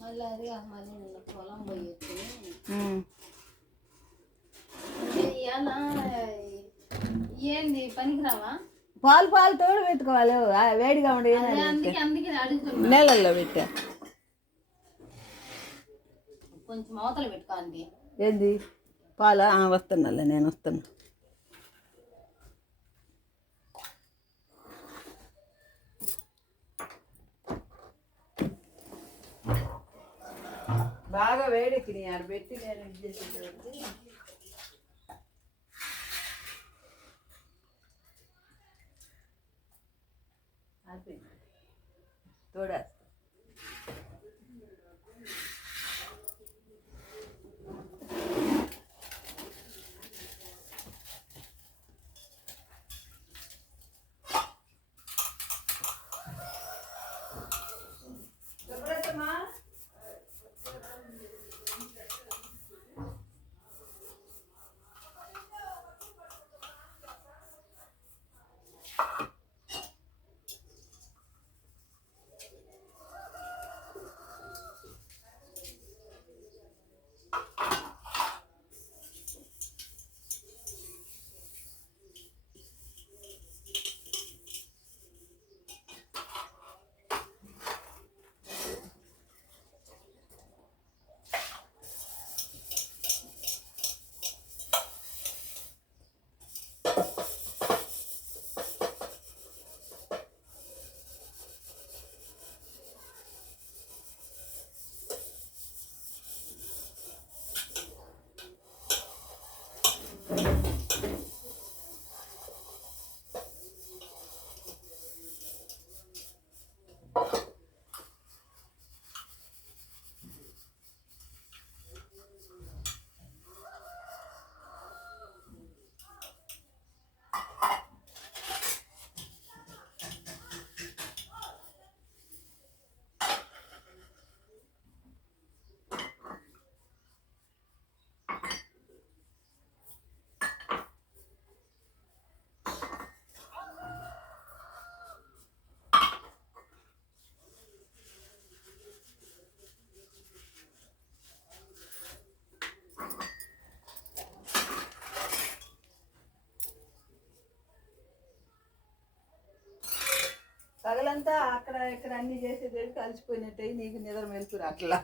మళ్ళీ అది కాక మళ్ళీ నిన్న పొలం పోయి వచ్చి ఉమ్. ఇవాళ ఏంది పనికిరావా? పాలు పాలు తోడు పెట్టుకోవాలి వేడిగా ఉండే నీళ్ళల్లో పెట్టా. కొంచెం అవతల పెట్టుకోండి ఏంది? పాలా? ఆ, వస్తున్నాలే నేను వస్తున్నా. బాగా వేడెక్కినాయి ఆడ పెట్టి నేను ఇది చేసేటప్పుడు అయిపోయింది. తోడేస్తా పగలంతా అక్కడ ఇక్కడ అన్ని చేసేది కలిసిపోయినట్టయి నీకు నిద్ర మెలుకురా అట్లా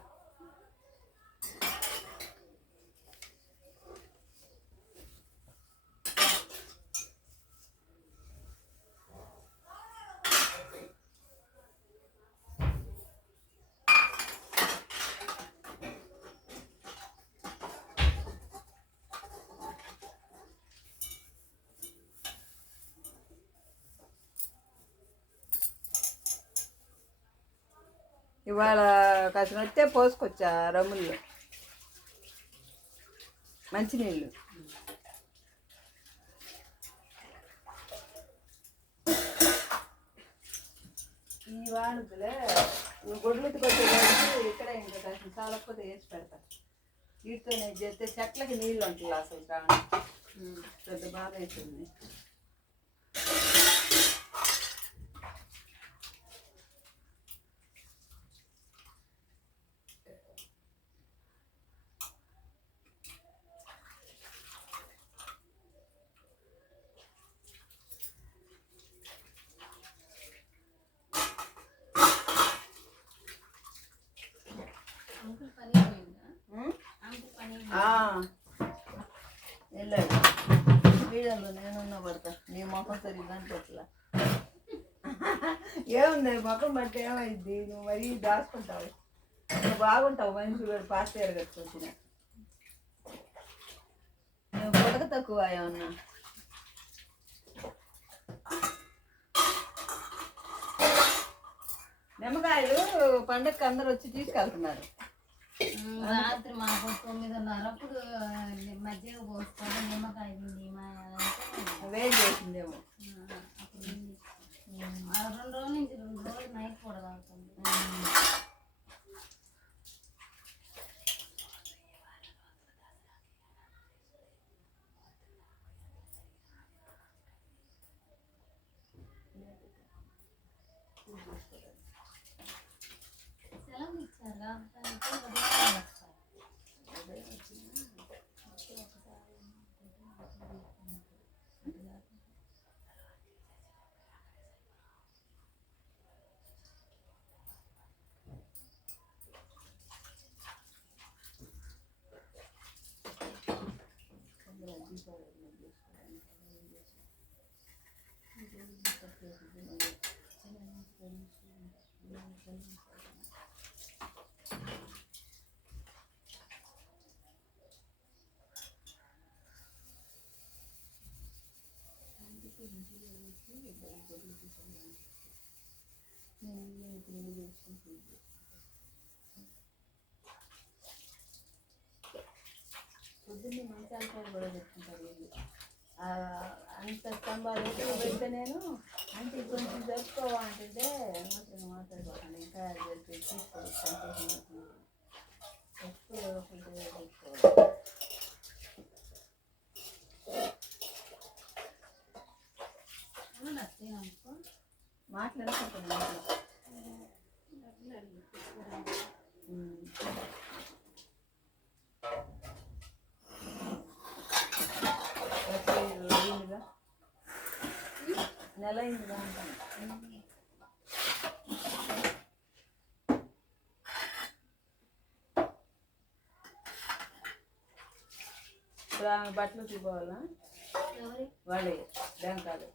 ఇవాళ కాసిన వస్తే పోసుకొచ్చా రమ్ముల్లో. మంచినీళ్ళు. ఈ వాడుతులే గొడ్లకి ఇక్కడ ఇక్కడే ఇంకా కాసిన చాలకపోతే వేసి పెడతా. వీటితో నేను చేస్తే చెట్లకి నీళ్ళు ఉంటుంది అసలు పెద్ద బాధ అవుతుంది వీడియోలో నేనున్నా పడతా. నీ మొఖం సరిగ్గా ఎట్లా ఏముంది మొఖం బట్టి ఏమైంది? నువ్వు మరీ దాచుకుంటావు. నువ్వు బాగుంటావు మంచి కూడా ఇయర్ కట్టుకొచ్చిన నువ్వు బుడక తక్కువ ఏమన్నా? నిమ్మకాయలు పండగకి అందరు వచ్చి తీసుకెళ్తున్నారు. రాత్రి మాకు తొమ్మిదిన్నరప్పుడు మధ్యలో పోసుకొని నిమ్మకాయ మా వేడి చేసిందేమో. రెండు రోజుల నుంచి రెండు రోజులు నైట్ కూడా తాగుతుంది సెలవు ఇచ్చారు కాబట్టి ఉదయం వస్తారు. పొద్దున్నే మంచాల పైన కూడా పెట్టుకుంటారు వీళ్ళు ఆ, అంత స్తంభాలు ఎక్కువ పెడితే నేను. అంటే కొంచెం జరుపుకోవా అంటుంటే మాత్రం మాట్లాడుకోకండి ఇంకా జరిపి తీసుకోవాలి. సంతోషం ఎక్కువ తీసుకోవాలి నెల అంటాను ఇప్పుడు ఆమె బట్టలు బ్యాంకాలు.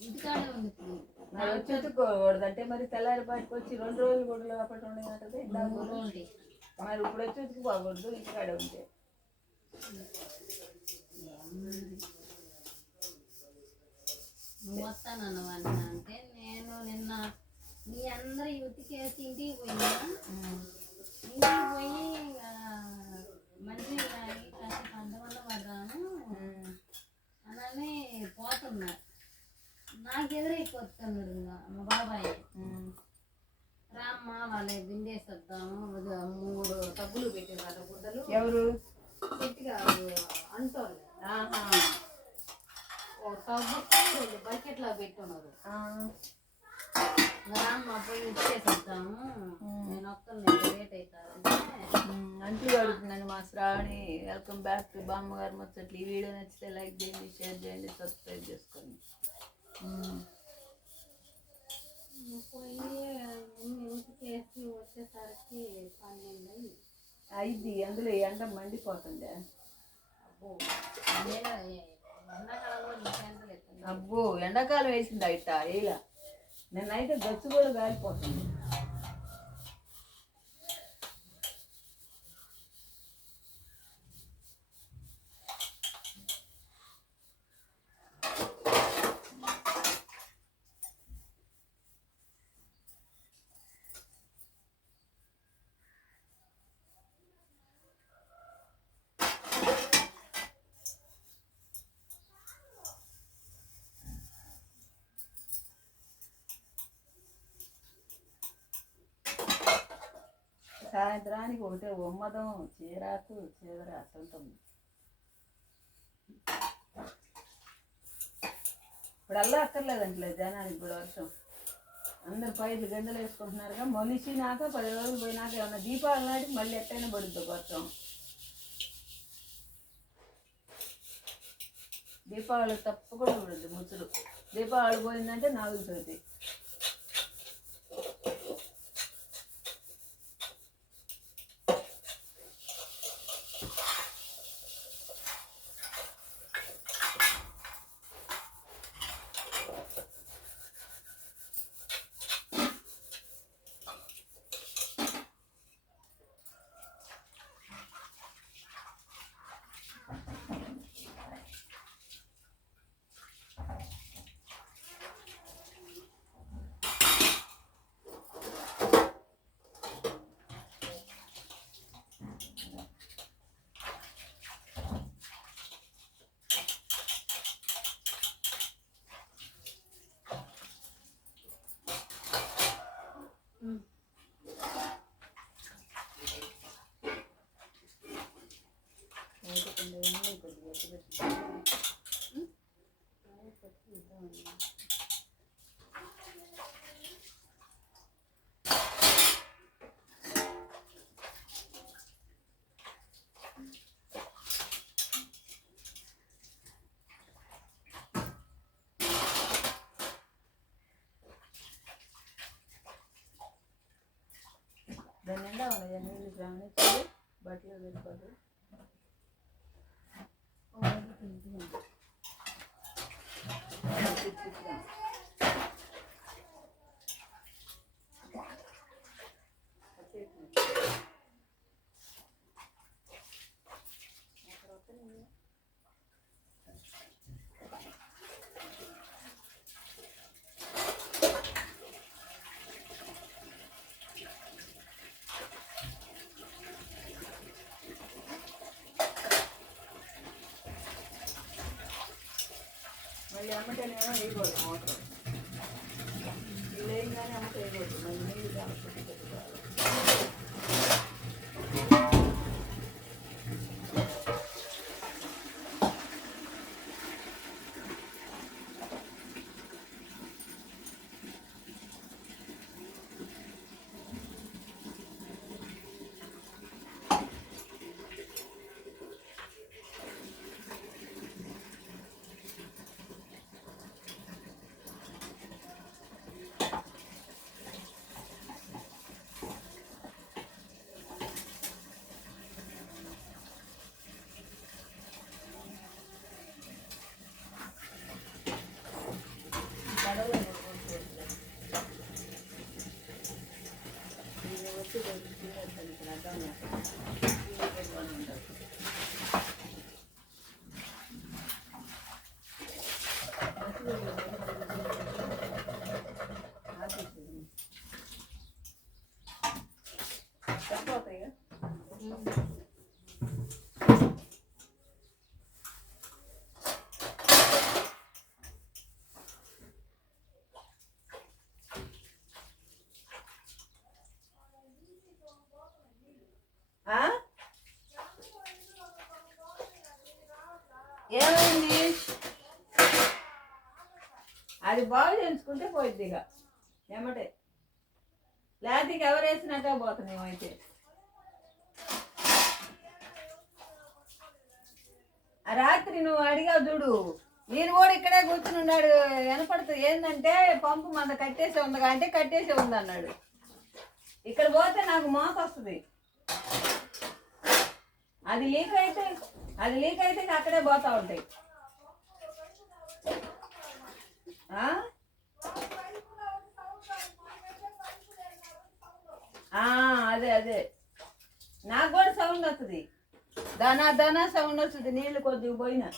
ఇంటికాడే ఉంది ఇప్పుడు. మరి వచ్చి ఉతుక్కోకూడదు. అంటే మరి తెల్లారి బయటకు వచ్చి రెండు రోజులు కూడా అప్పటి ఉండే అంటది ఇందాక మూడు రోజులు. మరి ఇప్పుడు వచ్చి ఉతుకుపోకూడదు ఇంటికాడే ఉంటే. నువ్వు వస్తానన్నవన్న అంటే వెల్కమ్ బ్యాక్ టు బామ్మగారు ముచ్చట్లు ఈ వీడియో నచ్చితే లైక్ చేయండి షేర్ చేయండి సబ్స్క్రైబ్ చేసుకోండి. Hmm. వచ్చేసరికి పన్నెండు అయింది. అందులో ఈ ఎండ మండిపోతుంది అబ్బో అబ్బో ఎండాకాలం వేసింది అయిట ఇలా నిన్నైతే గచ్చు కూడా కాలిపోతుంది సాయంత్రానికి ఒకటే ఉమ్మదం చీరాకు చీదర అట్టుంటుంది ఇప్పుడు అల్లా అక్కర్లేదంటలే జనానికి ఇప్పుడు వర్షం. అందరు పైర్లు గందలు వేసుకుంటున్నారుగా. మొలిచినాక పది రోజులు పోయినాక ఏమన్నా దీపావళి నాటికి మళ్ళీ ఎట్టయినా పడుద్ది వర్షం. దీపావళి తప్పకుండా పడుద్ది ముచ్చులు దీపావళి పోయిందంటే నాలుగు చవితి yani. మళ్ళీ అమ్మటేనేమో వేయకూడదు మోటార్ వీళ్ళు వేయగానే అమ్మట వేయకూడదు మళ్ళీ ఏమైంది అది బాగు చేయించుకుంటే పోయిద్ది ఇక ఏమంటే? లేకపోతే ఎవరు వేసినట్టే పోతుంది ఏమైతే రాత్రి నువ్వు అడిగావు చూడు. నేను కూడా ఇక్కడే కూర్చుని ఉన్నాడు. వినపడుతుంది ఏంటంటే పంపు మంద కట్టేసి ఉంది అంటే కట్టేసి ఉంది అన్నాడు. ఇక్కడ పోతే నాకు మోత వస్తుంది. అది లీక్ అయితే అది లీక్ అయితే అక్కడే పోతా ఉంటాయి. అదే అదే. నాకు కూడా సౌండ్ వస్తుంది. దానా దానా సౌండ్ వస్తుంది నీళ్ళు కొద్దిగా పోయినా.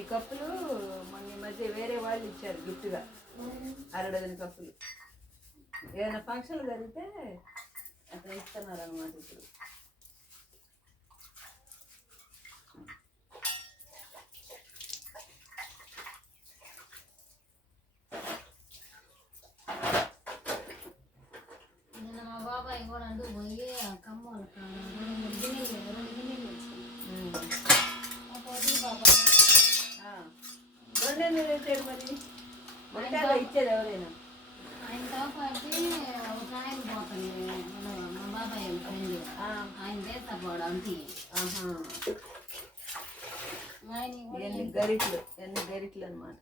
ఈ కప్పులు మొన్న ఈ మధ్య వేరే వాళ్ళు ఇచ్చారు గిఫ్ట్గా. అర డజన్ కప్పులు. ఏదైనా ఫంక్షన్లు జరిగితే అట్లా ఇస్తున్నారు అనమాట ఇప్పుడు నిన్న మా బాబాయ్ కూడా అంటూ పోయి ఆ కమ్మోళ్ళ కాడ రెండు మూడు గిన్నెలు రెండు గిన్నెలు తెచ్చుకున్నాడు. ఉమ్. ఒక్కోటి బాబాయ్ ఆ. ఇచ్చారు మరి. మొట్టాగా ఇచ్చేది ఎవరైనా? ఆయనతో పాటు ఒక ఆయన పోతుంది మా బాబాయ్ ఫ్రెండ్. ఆయన చేస్తాడు అంతే. ఆహా. ఆయన ఎన్ని గరిట్లు ఎన్ని గరిట్లు అనమాట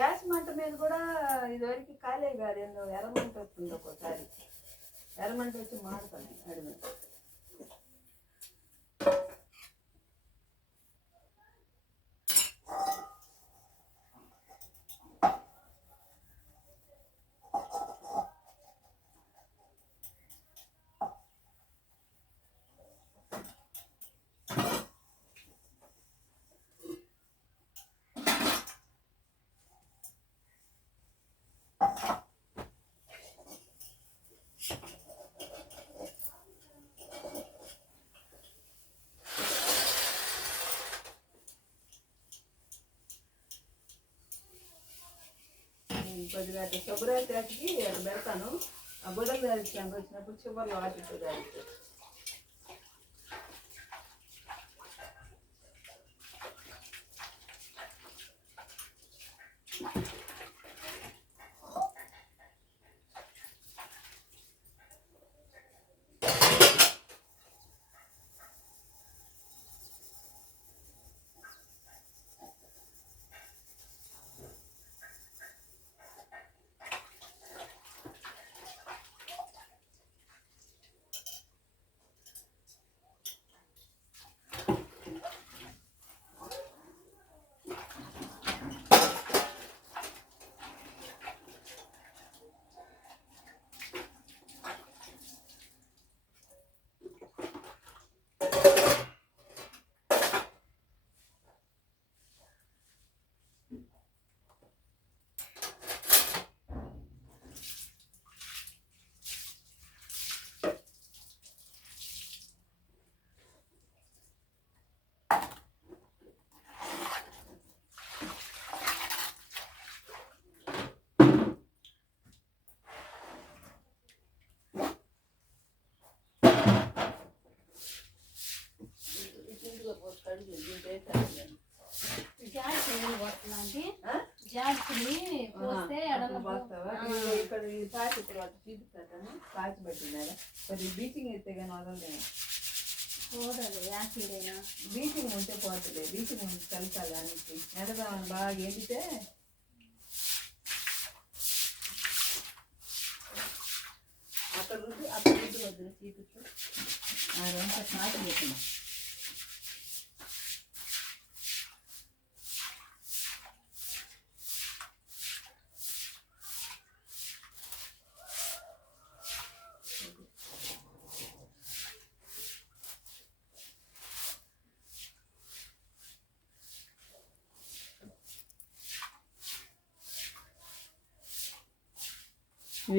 మీద కూడా ఇదివరకు కాలే కాదు ఏందో ఎర్రమంట వచ్చింది ఒక్కోసారి. ఎర్రమంట వచ్చి మాడుతున్నాయి అడుగు కొద్దిగా అట్లా శుభ్రత అటుకి పెడతాను. ఆ బుడలు దాల్చాను వచ్చినప్పుడు చివరిలో వాటితో ఇటు చూపిస్తాను పాచి పట్టినారా కొద్దిగా బీచింగ్ ఎత్తే కానీ వదలలేము పోదది యాసిడ్ అయినా. బీచింగ్ ఉంటే పోతుంది బీచింగ్ ఉంటే కలుతా దానికి. ఎడదామని బాగా ఎండితే అక్కడ రుద్దు అక్కడ రుద్దు వద్దు చూపించు ఆ రెండు పాచి పెట్టిన